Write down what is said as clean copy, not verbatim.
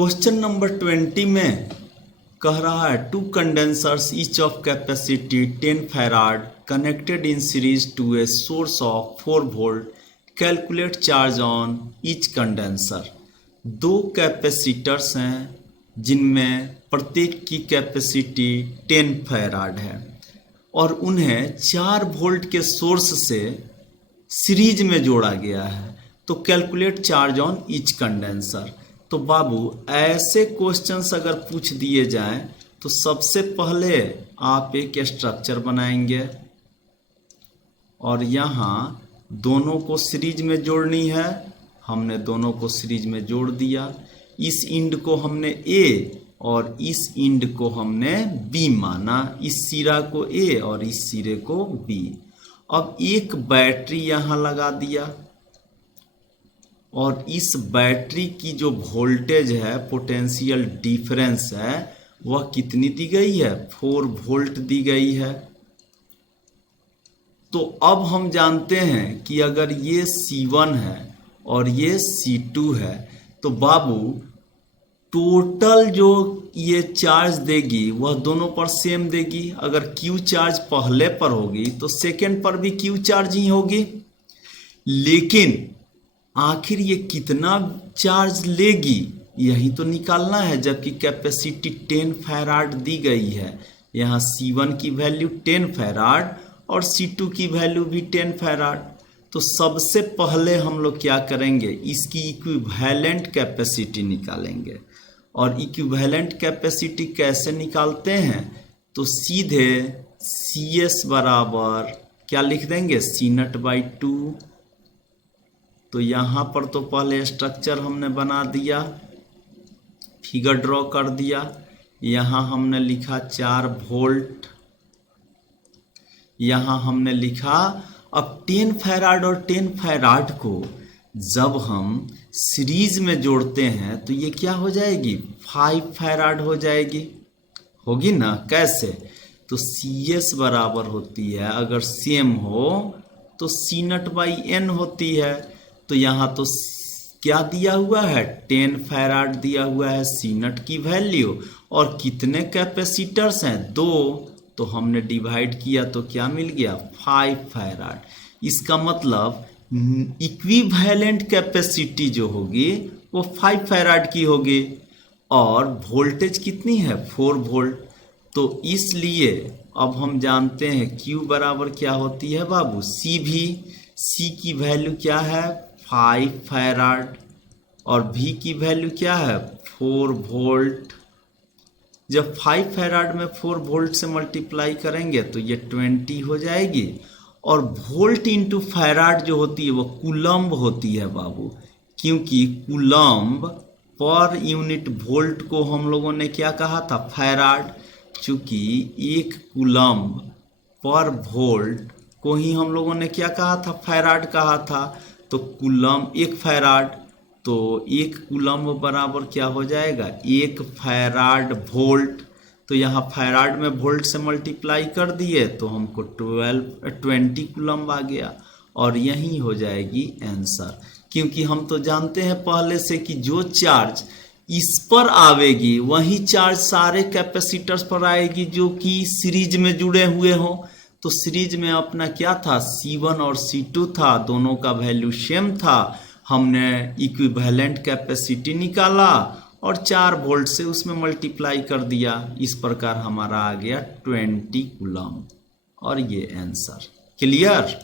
Question number 20 में कह रहा है two condensers each of capacity 10 farad connected in series to a source of 4 volt calculate charge on each condenser. दो capacitors हैं जिनमें प्रत्येक की कैपेसिटी 10 फैराड है और उन्हें 4 वोल्ट के सोर्स से सीरीज में जोड़ा गया है। तो calculate charge on each condenser. तो बाबू ऐसे क्वेश्चंस अगर पूछ दिए जाएं तो सबसे पहले आप एक स्ट्रक्चर बनाएंगे और यहाँ दोनों को सीरीज में जोड़नी है। हमने दोनों को सीरीज में जोड़ दिया। इस इंड को हमने ए और इस इंड को हमने बी माना, इस सिरा को ए और इस सिरे को बी। अब एक बैटरी यहाँ लगा दिया और इस बैटरी की जो वोल्टेज है, पोटेंशियल डिफरेंस है, वह कितनी दी गई है? 4 वोल्ट दी गई है। तो अब हम जानते हैं कि अगर ये C1 है और ये C2 है तो बाबू टोटल जो ये चार्ज देगी वह दोनों पर सेम देगी। अगर Q चार्ज पहले पर होगी तो सेकेंड पर भी Q चार्ज ही होगी। लेकिन आखिर ये कितना चार्ज लेगी यही तो निकालना है, जबकि कैपेसिटी 10 फैराड दी गई है। यहाँ C1 की वैल्यू 10 फैराड और C2 की वैल्यू भी 10 फैराड। तो सबसे पहले हम लोग क्या करेंगे, इसकी इक्विवेलेंट कैपेसिटी निकालेंगे। और इक्विवेलेंट कैपेसिटी कैसे निकालते हैं? तो सीधे CS बराबर क्या लिख देंगे, C0/2। तो यहाँ पर तो पहले स्ट्रक्चर हमने बना दिया, फिगर ड्रॉ कर दिया। यहाँ हमने लिखा 4 वोल्ट, यहाँ हमने लिखा। अब 10 फैराड और 10 फैराड को जब हम सीरीज में जोड़ते हैं तो ये क्या हो जाएगी, 5 फैराड हो जाएगी, होगी ना। कैसे? तो CS बराबर होती है, अगर सेम हो तो C0/N होती है। तो यहाँ तो क्या दिया हुआ है, 10 फैराड दिया हुआ है C0 की वैल्यू। और कितने कैपेसिटर्स हैं, 2। तो हमने डिवाइड किया तो क्या मिल गया, 5 फैराड। इसका मतलब इक्विवेलेंट कैपेसिटी जो होगी वो 5 फैराड की होगी और वोल्टेज कितनी है, 4 वोल्ट। तो इसलिए अब हम जानते हैं Q बराबर क्या होती है बाबू, C भी। C की वैल्यू क्या है, 5 फैराड और V की वैल्यू क्या है, 4 वोल्ट। जब 5 फैराड में 4 वोल्ट से मल्टीप्लाई करेंगे तो ये 20 हो जाएगी। और वोल्ट इंटू फैराड जो होती है वो कूलम्ब होती है बाबू, क्योंकि कूलम्ब पर यूनिट वोल्ट को हम लोगों ने क्या कहा था, फैराड। चूंकि 1 कूलम्ब पर वोल्ट को ही हम लोगों ने क्या कहा था, फैराड कहा था। तो कूलम्ब 1 फैराड, तो 1 कूलम्ब बराबर क्या हो जाएगा, 1 फैराड वोल्ट। तो यहाँ फैराड में वोल्ट से मल्टीप्लाई कर दिए तो हमको 20 कूलम्ब आ गया और यही हो जाएगी आंसर। क्योंकि हम तो जानते हैं पहले से कि जो चार्ज इस पर आवेगी वही चार्ज सारे कैपेसिटर्स पर आएगी जो कि सीरीज में जुड़े हुए हों। तो सीरीज में अपना क्या था, C1 और C2 था, दोनों का वैल्यू सेम था। हमने इक्विवेलेंट कैपेसिटी निकाला और 4 वोल्ट से उसमें मल्टीप्लाई कर दिया। इस प्रकार हमारा आ गया 20 कूलम्ब और ये आंसर। क्लियर?